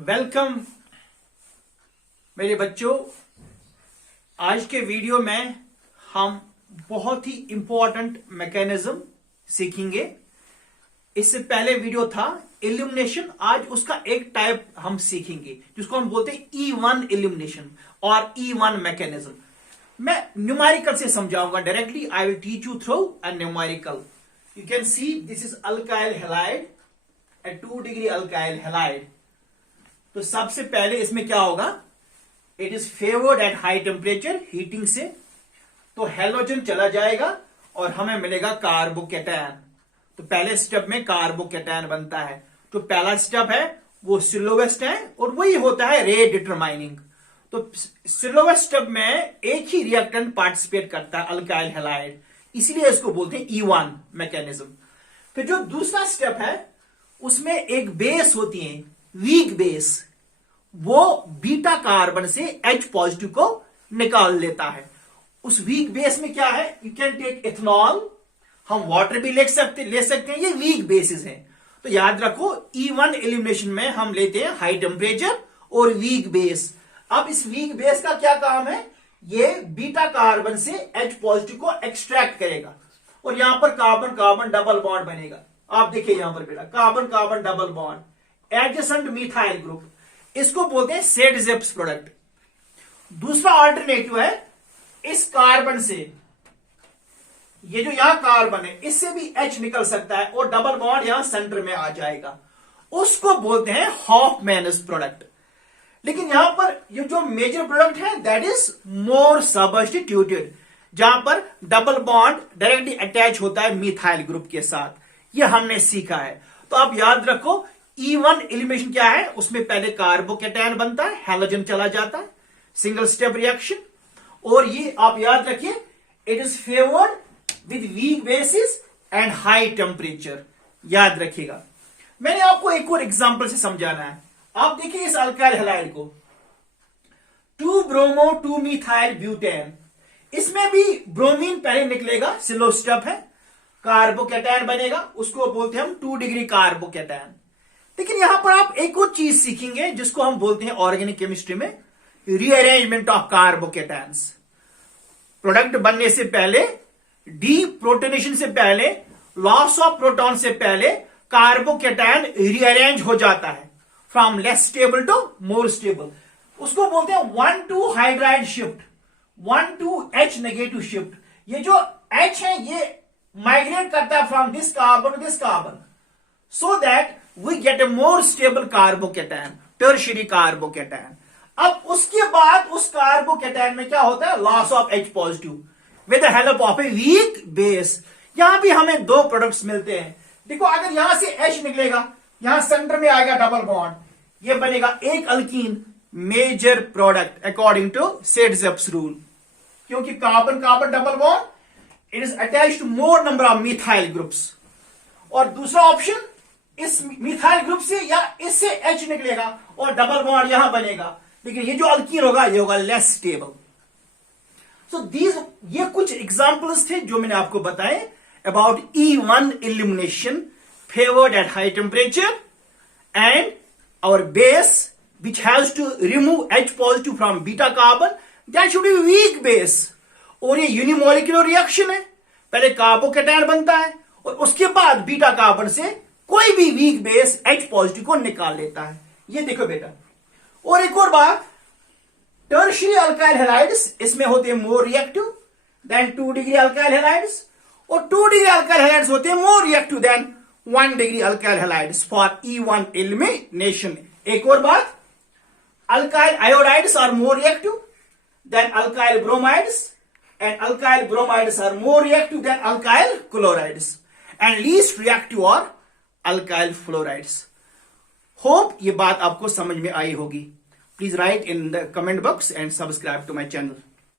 Welcome मेरे बच्चों। आज के वीडियो में हम बहुत ही इंपॉर्टेंट मैकेनिज्म सीखेंगे। इससे पहले वीडियो था इल्यूमिनेशन, आज उसका एक टाइप हम सीखेंगे जिसको हम बोलते हैं E1 इल्यूमिनेशन और E1 मैकेनिज्म। मैं न्यूमेरिकल से समझाऊंगा directly. I will teach you through a numerical. You can see this is alkyl halide, a 2 degree alkyl halide. तो सबसे पहले इसमें क्या होगा, it is favoured at high temperature, heating से तो हैलोजन चला जाएगा और हमें मिलेगा कार्बोकैटायन। तो पहले स्टेप में कार्बोकैटायन बनता है। जो पहला स्टेप है वो स्लोवेस्ट है और वही होता है रेट डिटरमाइनिंग। तो स्लोवेस्ट स्टेप में एक ही रिएक्टेंट पार्टिसिपेट करता है, अल्काइल हैलाइड, इसीलिए इसको बोलते हैं E1 मैकेनिज्म। फिर जो दूसरा स्टेप है उसमें एक बेस होती है, वीक बेस, वो बीटा कार्बन से H पॉजिटिव को निकाल लेता है। उस वीक बेस में क्या है, यू कैन टेक इथेनॉल, हम वाटर भी ले सकते हैं, ये वीक बेसिस हैं। तो याद रखो E1 एलिमिनेशन में हम लेते हैं हाई टेम्परेचर और वीक बेस। अब इस वीक बेस का क्या काम है, ये बीटा कार्बन से H पॉजिटिव को एक्सट्रैक्ट करेगा और यहां पर कार्बन कार्बन डबल बॉन्ड बनेगा। आप देखिए यहां पर बेटा carbon carbon double bond, adjacent methyl group, इसको बोलते हैं सेड-ज़ेप्स प्रोडक्ट। दूसरा अल्टरनेटिव है इस कार्बन से, ये जो यहां कार्बन है इससे भी H निकल सकता है और डबल बॉन्ड यहां सेंटर में आ जाएगा, उसको बोलते हैं हॉफमैनस प्रोडक्ट। लेकिन यहां पर ये जो मेजर प्रोडक्ट है दैट इज मोर सबस्टिट्यूटेड, जहां पर डबल बॉन्ड डायरेक्टली अटैच होता है मिथाइल ग्रुप के साथ। ये हमने सीखा है। तो आप याद रखो E1 एलिमिनेशन क्या है, उसमें पहले कार्बोकैटायन बनता है, हैलोजन चला जाता है, सिंगल स्टेप रिएक्शन। और ये आप याद रखिए it is favoured with weak basis and high temperature, याद रखिएगा। मैंने आपको एक और एग्जांपल से समझाना है। आप देखिए इस अल्काइल हैलाइड को 2 ब्रोमो 2 मिथाइल ब्यूटेन, इसमें भी ब्रोमीन पहले निकलेगा, स्लो स्टेप है, कार्बोकैटायन बनेगा, उसको बोलते हैं हम 2 डिग्री कार्बोकैटायन। लेकिन यहां पर आप एक और चीज सीखेंगे जिसको हम बोलते हैं ऑर्गेनिक केमिस्ट्री में रीअरेंजमेंट ऑफ कार्बोकैटायंस। प्रोडक्ट बनने से पहले, डी प्रोटोनेशन से पहले, लॉस ऑफ प्रोटॉन से पहले कार्बोकैटायन रीअरेंज हो जाता है from less stable to more stable. उसको बोलते हैं 1,2 hydride shift, 1,2 H negative shift. ये जो H है ये माइग्रेट करता है from this carbon to this carbon, so that we get a more stable carbocation, tertiary carbocation. अब उसके बाद उस कार्बोकैटायन में क्या होता है, loss of H positive with the help of a weak base. यहां भी हमें 2 प्रोडक्ट्स मिलते हैं। देखो अगर यहां से H निकलेगा, यहां सेंटर में आएगा डबल बॉन्ड, ये बनेगा एक alkene, major product according to Saytzeff's rule, क्योंकि carbon carbon double bond it is attached to more number of methyl groups. और दूसरा ऑप्शन, इस मिथाइल ग्रुप से या इससे H निकलेगा और डबल बॉन्ड यहां बनेगा, लेकिन ये जो अल्कीन होगा ये होगा लेस स्टेबल। सो ये कुछ एग्जांपल्स थे जो मैंने आपको बताए about E1 illumination favoured at high temperature and our base which has to remove H positive from beta carbon, that should be weak base। और ये यूनिमोलिकुलर रिएक्शन है, पहले कार्बोकैटायन बनता है और उसके बाद बीटा कार्बन से कोई भी वीक बेस H पॉजिटिव को निकाल लेता है। ये देखो बेटा। और एक और बात, टर्शियरी अल्काइल हैलाइड्स इसमें होते हैं more reactive than 2 degree alkyl halides, और 2 डिग्री अल्काइल हैलाइड्स होते हैं more reactive than 1 degree alkyl halides for E1 elimination. एक और बात, alkyl iodides are more reactive than alkyl bromides and alkyl bromides are more reactive than alkyl chlorides and least reactive are alkyl fluorides। Hope ये बात आपको समझ में आई होगी। Please write in the comment box and subscribe to my channel.